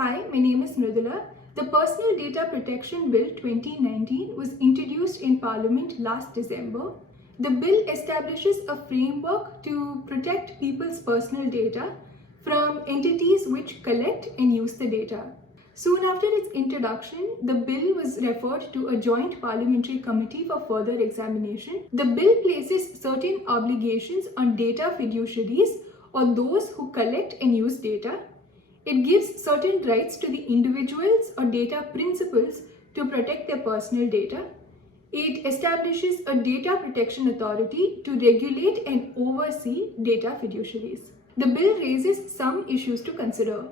Hi, my name is Mridula. The Personal Data Protection Bill 2019 was introduced in Parliament last December. The bill establishes a framework to protect people's personal data from entities which collect and use the data. Soon after its introduction, the bill was referred to a Joint Parliamentary Committee for further examination. The bill places certain obligations on data fiduciaries or those who collect and use data. It gives certain rights to the individuals or data principals to protect their personal data. It establishes a data protection authority to regulate and oversee data fiduciaries. The bill raises some issues to consider.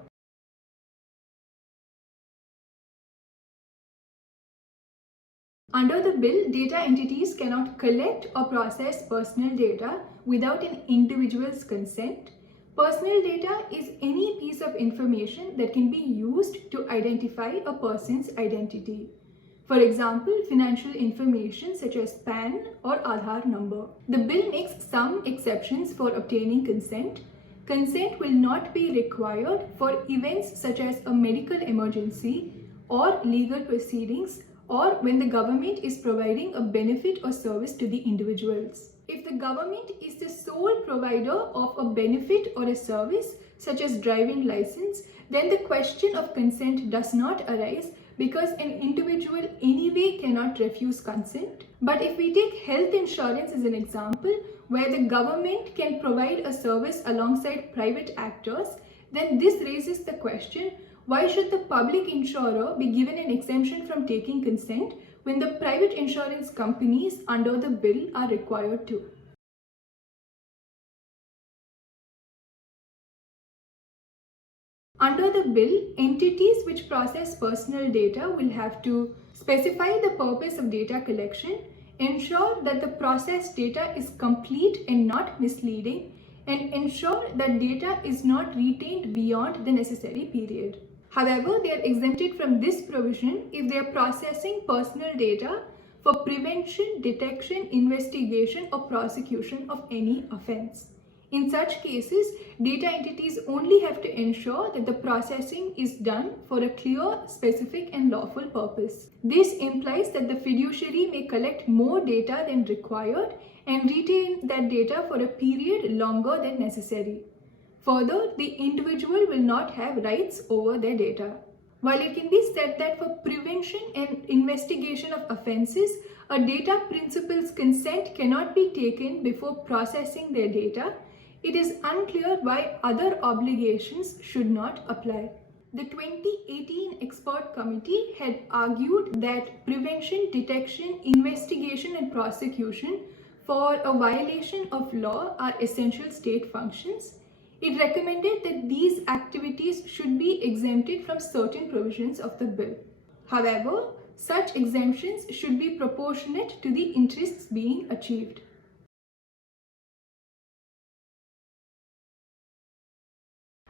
Under the bill, data entities cannot collect or process personal data without an individual's consent. Personal data is any piece of information that can be used to identify a person's identity. For example, financial information such as PAN or Aadhaar number. The bill makes some exceptions for obtaining consent. Consent will not be required for events such as a medical emergency or legal proceedings, or when the government is providing a benefit or service to the individuals. If the government is the sole provider of a benefit or a service, such as driving license, then the question of consent does not arise because an individual anyway cannot refuse consent. But if we take health insurance as an example, where the government can provide a service alongside private actors, then this raises the question, why should the public insurer be given an exemption from taking consent when the private insurance companies under the bill are required to? Under the bill, entities which process personal data will have to specify the purpose of data collection, ensure that the processed data is complete and not misleading, and ensure that data is not retained beyond the necessary period. However, they are exempted from this provision if they are processing personal data for prevention, detection, investigation, or prosecution of any offence. In such cases, data entities only have to ensure that the processing is done for a clear, specific, and lawful purpose. This implies that the fiduciary may collect more data than required and retain that data for a period longer than necessary. Further, the individual will not have rights over their data. While it can be said that for prevention and investigation of offences, a data principal's consent cannot be taken before processing their data, it is unclear why other obligations should not apply. The 2018 expert committee had argued that prevention, detection, investigation, and prosecution for a violation of law are essential state functions. It recommended that these activities should be exempted from certain provisions of the bill. However, such exemptions should be proportionate to the interests being achieved.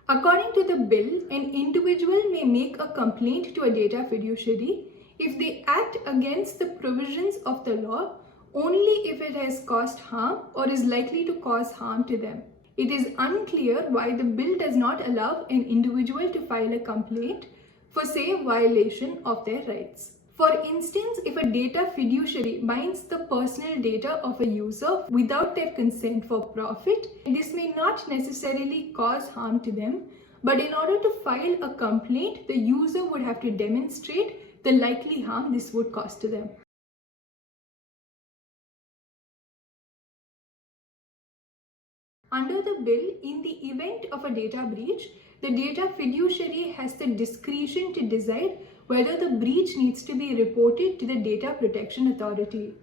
According to the bill, an individual may make a complaint to a data fiduciary if they act against the provisions of the law only if it has caused harm or is likely to cause harm to them. It is unclear why the bill does not allow an individual to file a complaint for, say, violation of their rights. For instance, if a data fiduciary binds the personal data of a user without their consent for profit, this may not necessarily cause harm to them, but in order to file a complaint, the user would have to demonstrate the likely harm this would cause to them. Under the bill, in the event of a data breach, the data fiduciary has the discretion to decide whether the breach needs to be reported to the Data Protection Authority.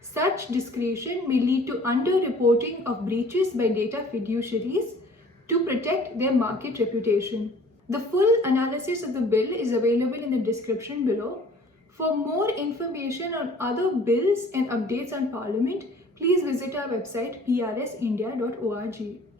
Such discretion may lead to underreporting of breaches by data fiduciaries to protect their market reputation. The full analysis of the bill is available in the description below. For more information on other bills and updates on Parliament, please visit our website prsindia.org.